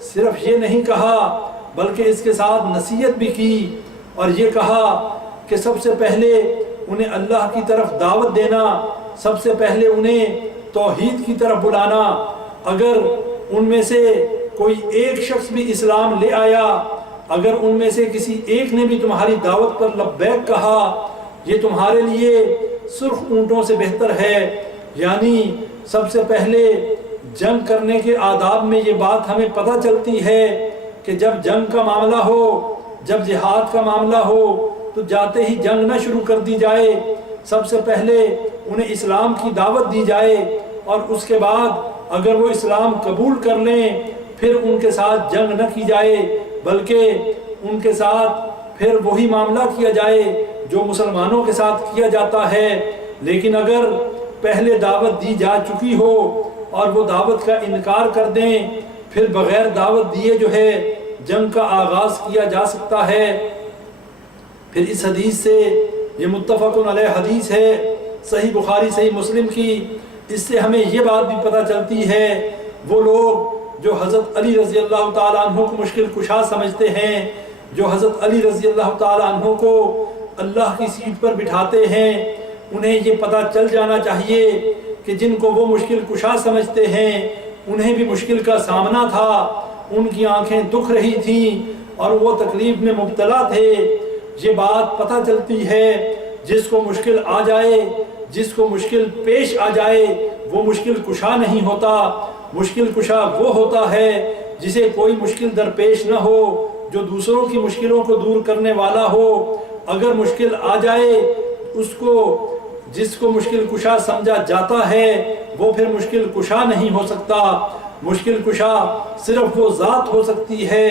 صرف یہ نہیں کہا بلکہ اس کے ساتھ نصیحت بھی کی اور یہ کہا کہ سب سے پہلے انہیں اللہ کی طرف دعوت دینا، سب سے پہلے انہیں توحید کی طرف بلانا، اگر ان میں سے کوئی ایک شخص بھی اسلام لے آیا، اگر ان میں سے کسی ایک نے بھی تمہاری دعوت پر لبیک کہا، یہ تمہارے لیے سرخ اونٹوں سے بہتر ہے۔ یعنی سب سے پہلے جنگ کرنے کے آداب میں یہ بات ہمیں پتہ چلتی ہے کہ جب جنگ کا معاملہ ہو، جب جہاد کا معاملہ ہو، تو جاتے ہی جنگ نہ شروع کر دی جائے، سب سے پہلے انہیں اسلام کی دعوت دی جائے، اور اس کے بعد اگر وہ اسلام قبول کر لیں پھر ان کے ساتھ جنگ نہ کی جائے، بلکہ ان کے ساتھ پھر وہی معاملہ کیا جائے جو مسلمانوں کے ساتھ کیا جاتا ہے۔ لیکن اگر پہلے دعوت دی جا چکی ہو اور وہ دعوت کا انکار کر دیں، پھر بغیر دعوت دیے جو ہے جنگ کا آغاز کیا جا سکتا ہے۔ پھر اس حدیث سے، یہ متفق علیہ حدیث ہے، صحیح بخاری صحیح مسلم کی، اس سے ہمیں یہ بات بھی پتہ چلتی ہے وہ لوگ جو حضرت علی رضی اللہ تعالیٰ عنہ کو مشکل کشا سمجھتے ہیں، جو حضرت علی رضی اللہ تعالیٰ عنہ کو اللہ کی سیٹ پر بٹھاتے ہیں، انہیں یہ پتہ چل جانا چاہیے کہ جن کو وہ مشکل کشا سمجھتے ہیں انہیں بھی مشکل کا سامنا تھا، ان کی آنکھیں دکھ رہی تھیں اور وہ تکلیف میں مبتلا تھے۔ یہ بات پتہ چلتی ہے جس کو مشکل آ جائے، جس کو مشکل پیش آ جائے، وہ مشکل کشا نہیں ہوتا۔ مشکل کشا وہ ہوتا ہے جسے کوئی مشکل درپیش نہ ہو، جو دوسروں کی مشکلوں کو دور کرنے والا ہو۔ اگر مشکل آ جائے، جس کو مشکل کشا سمجھا جاتا ہے وہ پھر مشکل کشا نہیں ہو سکتا۔ مشکل کشا صرف وہ ذات ہو سکتی ہے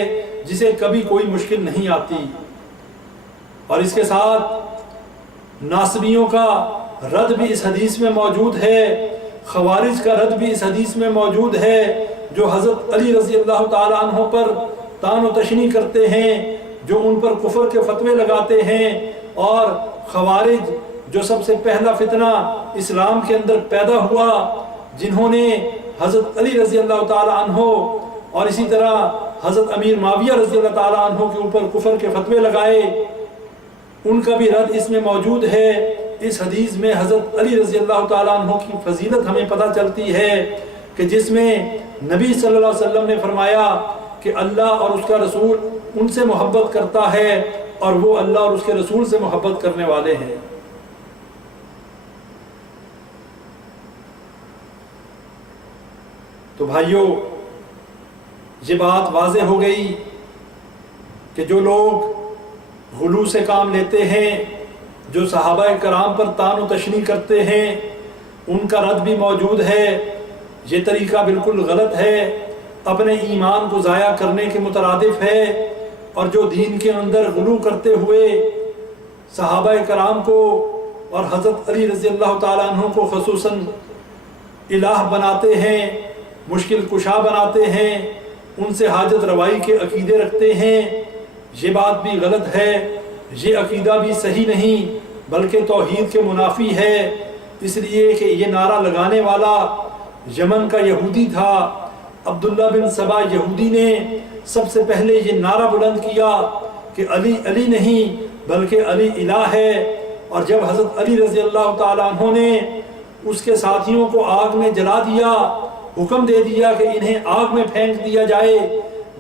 جسے کبھی کوئی مشکل نہیں آتی۔ اور اس کے ساتھ ناصبیوں کا رد بھی اس حدیث میں موجود ہے، خوارج کا رد بھی اس حدیث میں موجود ہے، جو حضرت علی رضی اللہ تعالیٰ عنہ پر طعن و تشنیع کرتے ہیں، جو ان پر کفر کے فتوے لگاتے ہیں۔ اور خوارج جو سب سے پہلا فتنہ اسلام کے اندر پیدا ہوا، جنہوں نے حضرت علی رضی اللہ تعالیٰ عنہ اور اسی طرح حضرت امیر معاویہ رضی اللہ تعالیٰ عنہ کے اوپر کفر کے فتوے لگائے، ان کا بھی رد اس میں موجود ہے۔ اس حدیث میں حضرت علی رضی اللہ تعالیٰ عنہ کی فضیلت ہمیں پتہ چلتی ہے کہ جس میں نبی صلی اللہ علیہ وسلم نے فرمایا کہ اللہ اور اس کا رسول ان سے محبت کرتا ہے اور وہ اللہ اور اس کے رسول سے محبت کرنے والے ہیں۔ تو بھائیوں، یہ بات واضح ہو گئی کہ جو لوگ غلو سے کام لیتے ہیں، جو صحابہ کرام پر طعن و تشنیع کرتے ہیں، ان کا رد بھی موجود ہے۔ یہ طریقہ بالکل غلط ہے، اپنے ایمان کو ضائع کرنے کے مترادف ہے، اور جو دین کے اندر غلو کرتے ہوئے صحابہ کرام کو اور حضرت علی رضی اللہ تعالیٰ عنہ کو خصوصاً الہ بناتے ہیں، مشکل کشا بناتے ہیں، ان سے حاجت روائی کے عقیدے رکھتے ہیں، یہ بات بھی غلط ہے، یہ عقیدہ بھی صحیح نہیں بلکہ توحید کے منافی ہے۔ اس لیے کہ یہ نعرہ لگانے والا یمن کا یہودی تھا، عبداللہ بن سبا یہودی نے سب سے پہلے یہ نعرہ بلند کیا کہ علی علی نہیں بلکہ علی الہ ہے۔ اور جب حضرت علی رضی اللہ تعالیٰ عنہ نے اس کے ساتھیوں کو آگ میں جلا دیا، حکم دے دیا کہ انہیں آگ میں پھینک دیا جائے،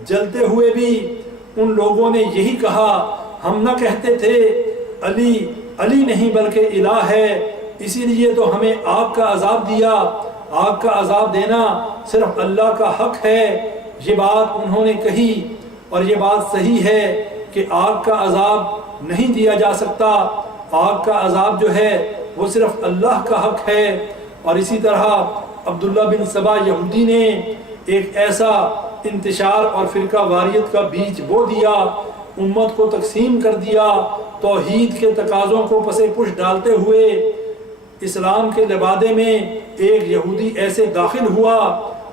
جلتے ہوئے بھی ان لوگوں نے یہی کہا، ہم نہ کہتے تھے علی علی نہیں بلکہ الہ ہے، اسی لیے تو ہمیں آگ کا عذاب دیا۔ آگ کا عذاب دینا صرف اللہ کا حق ہے۔ یہ بات انہوں نے کہی، اور یہ بات صحیح ہے کہ آگ کا عذاب نہیں دیا جا سکتا، آگ کا عذاب جو ہے وہ صرف اللہ کا حق ہے۔ اور اسی طرح عبداللہ بن سبا یہودی نے ایک ایسا انتشار اور فرقہ واریت کا بیج بو دیا، امت کو تقسیم کر دیا، توحید کے تقاضوں کو پس پش ڈالتے ہوئے اسلام کے لبادے میں ایک یہودی ایسے داخل ہوا،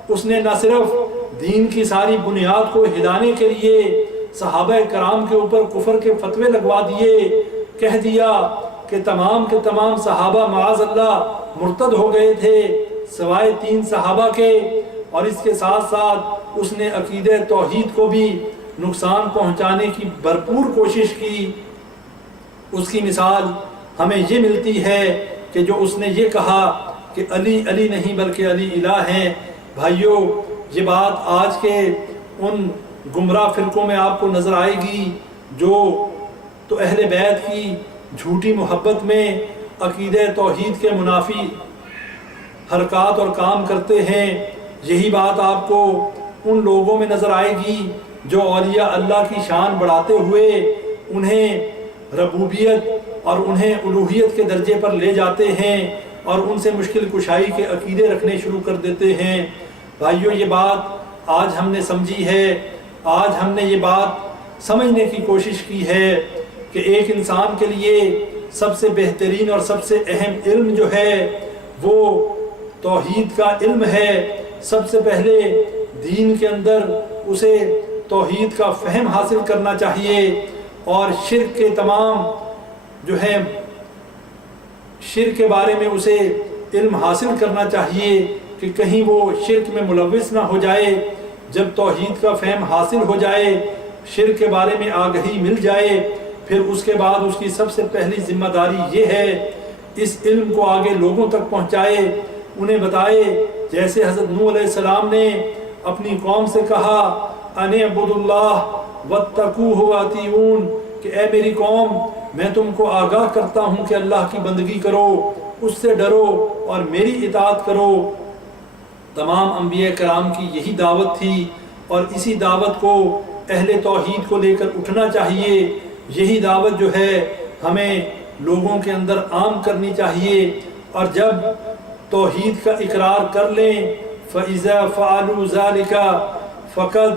اس نے نہ صرف دین کی ساری بنیاد کو ہلانے کے لیے صحابہ کرام کے اوپر کفر کے فتوے لگوا دیے، کہہ دیا کہ تمام کے تمام صحابہ معاذ اللہ مرتد ہو گئے تھے سوائے 3 صحابہ کے، اور اس کے ساتھ ساتھ اس نے عقیدہ توحید کو بھی نقصان پہنچانے کی بھرپور کوشش کی۔ اس کی مثال ہمیں یہ ملتی ہے کہ جو اس نے یہ کہا کہ علی علی نہیں بلکہ علی الہ ہیں۔ بھائیوں، یہ بات آج کے ان گمراہ فرقوں میں آپ کو نظر آئے گی جو تو اہل بیت کی جھوٹی محبت میں عقیدہ توحید کے منافی حرکات اور کام کرتے ہیں۔ یہی بات آپ کو ان لوگوں میں نظر آئے گی جو اولیاء اللہ کی شان بڑھاتے ہوئے انہیں ربوبیت اور انہیں الوہیت کے درجے پر لے جاتے ہیں اور ان سے مشکل کشائی کے عقیدے رکھنے شروع کر دیتے ہیں۔ بھائیوں، یہ بات آج ہم نے سمجھی ہے، آج ہم نے یہ بات سمجھنے کی کوشش کی ہے کہ ایک انسان کے لیے سب سے بہترین اور سب سے اہم علم جو ہے وہ توحید کا علم ہے۔ سب سے پہلے دین کے اندر اسے توحید کا فہم حاصل کرنا چاہیے اور شرک کے تمام جو ہے شرک کے بارے میں اسے علم حاصل کرنا چاہیے کہ کہیں وہ شرک میں ملوث نہ ہو جائے۔ جب توحید کا فہم حاصل ہو جائے، شرک کے بارے میں آگہی مل جائے، پھر اس کے بعد اس کی سب سے پہلی ذمہ داری یہ ہے اس علم کو آگے لوگوں تک پہنچائے، انہیں بتائے، جیسے حضرت نوح علیہ السلام نے اپنی قوم سے کہا ان اعبدوا اللہ واتقوہ واطیعون، کہ اے میری قوم، میں تم کو آگاہ کرتا ہوں کہ اللہ کی بندگی کرو، اس سے ڈرو اور میری اطاعت کرو۔ تمام انبیاء کرام کی یہی دعوت تھی اور اسی دعوت کو اہل توحید کو لے کر اٹھنا چاہیے۔ یہی دعوت جو ہے ہمیں لوگوں کے اندر عام کرنی چاہیے، اور جب توحید کا اقرار کر لیں فَإِذَا فَعَلُوا ذَلِكَ فَقَدْ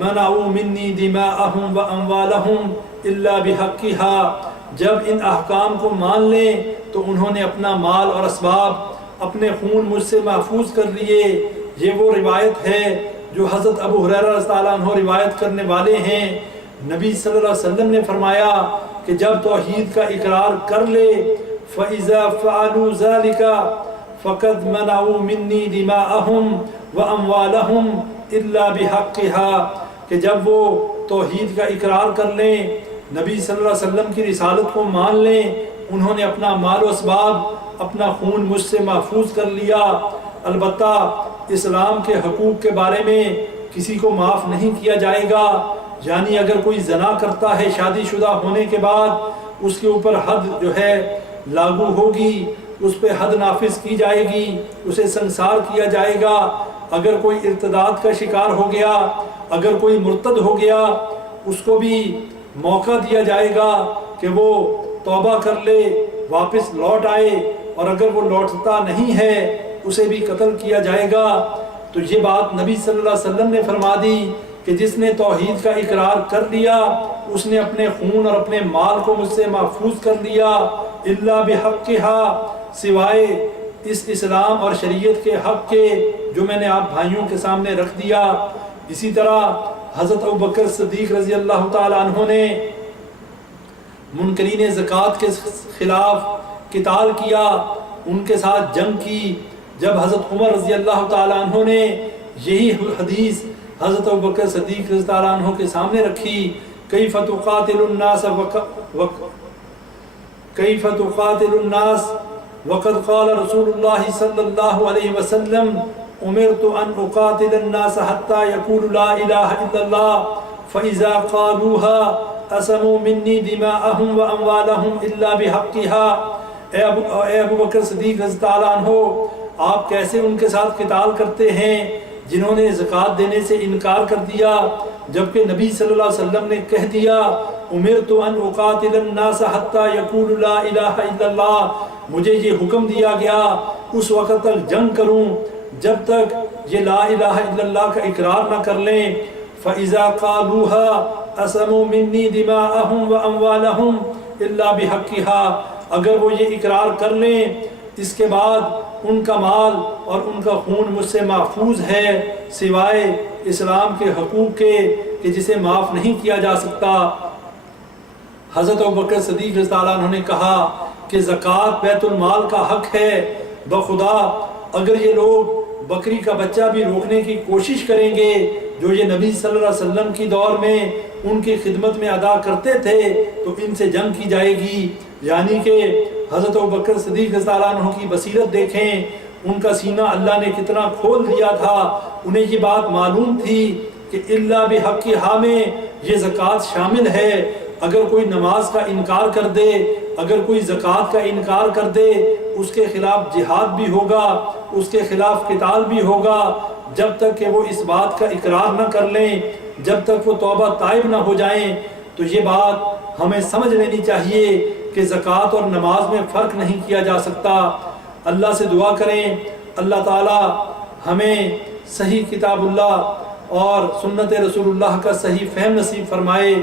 مَنَعُوا مِنِّي دِمَاءَهُمْ وَأَمْوَالَهُمْ إِلَّا بِحَقِّهَا، جب ان احکام کو مان لیں تو انہوں نے اپنا مال اور اسباب، اپنے خون مجھ سے محفوظ کر لیے۔ یہ وہ روایت ہے جو حضرت ابو ہریرہ رضی اللہ عنہ روایت کرنے والے ہیں۔ نبی صلی اللہ علیہ وسلم نے فرمایا کہ جب توحید کا اقرار کر لے فَإِذَا فَعَلُوا ذَلِكَ فَقَدْ مَنَعُوا مِنِّي دِمَاءَهُمْ وَأَمْوَالَهُمْ إِلَّا بِحَقِّهَا، کہ جب وہ توحید کا اقرار کر لیں، نبی صلی اللہ علیہ وسلم کی رسالت کو مان لیں، انہوں نے اپنا مال و اسباب، اپنا خون مجھ سے محفوظ کر لیا۔ البتہ اسلام کے حقوق کے بارے میں کسی کو معاف نہیں کیا جائے گا، یعنی اگر کوئی زنا کرتا ہے شادی شدہ ہونے کے بعد، اس کے اوپر حد جو ہے لاگو ہوگی، اس پہ حد نافذ کی جائے گی، اسے سنسار کیا جائے گا۔ اگر کوئی ارتداد کا شکار ہو گیا، اگر کوئی مرتد ہو گیا، اس کو بھی موقع دیا جائے گا کہ وہ توبہ کر لے، واپس لوٹ آئے، اور اگر وہ لوٹتا نہیں ہے اسے بھی قتل کیا جائے گا۔ تو یہ بات نبی صلی اللہ علیہ وسلم نے فرما دی کہ جس نے توحید کا اقرار کر لیا اس نے اپنے خون اور اپنے مال کو مجھ سے محفوظ کر لیا، الا بحقها، سوائے اس اسلام اور شریعت کے حق کے جو میں نے آپ بھائیوں کے سامنے رکھ دیا۔ اسی طرح حضرت ابوبکر صدیق رضی اللہ تعالی عنہ نے منکرین زکوٰۃ کے خلاف قتال کیا، ان کے ساتھ جنگ کی۔ جب حضرت عمر رضی اللہ تعالی عنہ نے یہی حدیث حضرت ابوبکر صدیق رضی اللہ عنہ کے سامنے رکھی، کیف تقاتل الناس وقد قال رسول اللہ صلی اللہ علیہ وسلم امرت ان اقاتل الناس حتى يقولوا لا الہ الا اللہ فاذا قالوها قسموا منی دماءهم واموالهم الا بحقها۔ اے ابو بکر صدیق رضی اللہ عنہ، آپ کیسے ان کے ساتھ قتال کرتے ہیں جنہوں نے زکوٰۃ دینے سے انکار کر دیا، جبکہ نبی صلی اللہ علیہ وسلم نے کہہ دیا امرت ان اقاتل الناس حتى يقولوا لا الہ الا اللہ، مجھے یہ حکم دیا گیا اس وقت تک جنگ کروں جب تک یہ لا الہ الا اللہ کا اقرار نہ کر لیں۔ فَإِذَا قَالُوهَا قَسَمُوا مِنِّي دِمَاءَهُمْ وَأَمْوَالَهُمْ إِلَّا بِحَقِّهَا، اگر وہ یہ اقرار کر لیں اس کے بعد ان کا مال اور ان کا خون مجھ سے محفوظ ہے سوائے اسلام کے حقوق کے کہ جسے معاف نہیں کیا جا سکتا۔ حضرت ابوبکر صدیق رضی اللہ عنہ نے کہا کہ زکوٰۃ بیت المال کا حق ہے، بخدا اگر یہ لوگ بکری کا بچہ بھی روکنے کی کوشش کریں گے جو یہ نبی صلی اللہ علیہ وسلم کی دور میں ان کی خدمت میں ادا کرتے تھے تو ان سے جنگ کی جائے گی۔ یعنی کہ حضرت ابوبکر صدیق رضی اللہ عنہ کی بصیرت دیکھیں، ان کا سینہ اللہ نے کتنا کھول دیا تھا، انہیں یہ بات معلوم تھی کہ اللہ بحق ہا میں یہ زکوٰۃ شامل ہے۔ اگر کوئی نماز کا انکار کر دے، اگر کوئی زکوٰۃ کا انکار کر دے، اس کے خلاف جہاد بھی ہوگا، اس کے خلاف قتال بھی ہوگا، جب تک کہ وہ اس بات کا اقرار نہ کر لیں، جب تک وہ توبہ تائب نہ ہو جائیں۔ تو یہ بات ہمیں سمجھ لینی چاہیے کہ زکوٰۃ اور نماز میں فرق نہیں کیا جا سکتا۔ اللہ سے دعا کریں اللہ تعالی ہمیں صحیح کتاب اللہ اور سنت رسول اللہ کا صحیح فہم نصیب فرمائے۔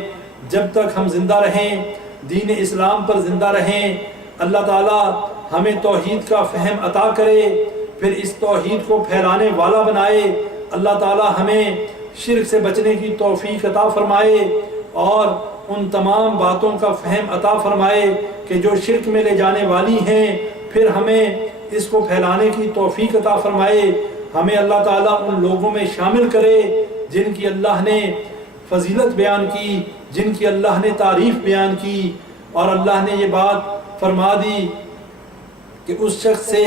جب تک ہم زندہ رہیں، دین اسلام پر زندہ رہیں، اللہ تعالی ہمیں توحید کا فہم عطا کرے، پھر اس توحید کو پھیلانے والا بنائے۔ اللہ تعالی ہمیں شرک سے بچنے کی توفیق عطا فرمائے اور ان تمام باتوں کا فہم عطا فرمائے کہ جو شرک میں لے جانے والی ہیں، پھر ہمیں اس کو پھیلانے کی توفیق عطا فرمائے۔ ہمیں اللہ تعالیٰ ان لوگوں میں شامل کرے جن کی اللہ نے فضیلت بیان کی، جن کی اللہ نے تعریف بیان کی، اور اللہ نے یہ بات فرما دی کہ اس شخص سے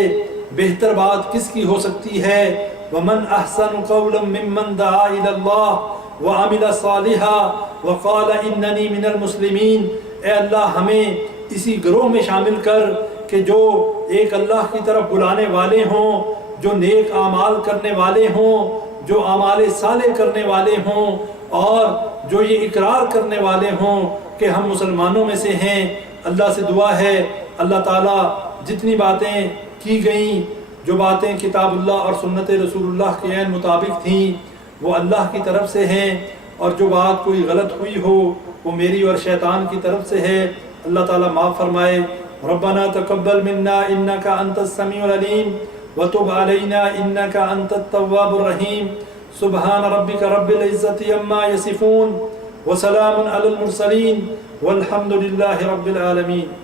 بہتر بات کس کی ہو سکتی ہے۔ وَمَنْ أَحْسَنُ قَوْلًا مِّمَّنْ دَعَا إِلَى اللَّهِ وَعَمِلَ صَالِحًا وَقَالَ إِنَّنِي مِنَ الْمُسْلِمِينَ۔ اے اللہ ہمیں اسی گروہ میں شامل کر کہ جو ایک اللہ کی طرف بلانے والے ہوں، جو نیک اعمال کرنے والے ہوں، جو اعمال صالح کرنے والے ہوں، اور جو یہ اقرار کرنے والے ہوں کہ ہم مسلمانوں میں سے ہیں۔ اللہ سے دعا ہے اللہ تعالیٰ جتنی باتیں کی گئیں، جو باتیں کتاب اللہ اور سنت رسول اللہ کے عین مطابق تھیں، وہ اللہ کی طرف سے ہیں، اور جو بات کوئی غلط ہوئی ہو وہ میری اور شیطان کی طرف سے ہے۔ اللہ تعالیٰ معاف فرمائے۔ ربنا تقبل منا انك انت السميع العليم وتب علينا انك انت التواب الرحيم۔ سبحان ربك رب العزة عما يصفون وسلام على المرسلين والحمد لله رب العالمين۔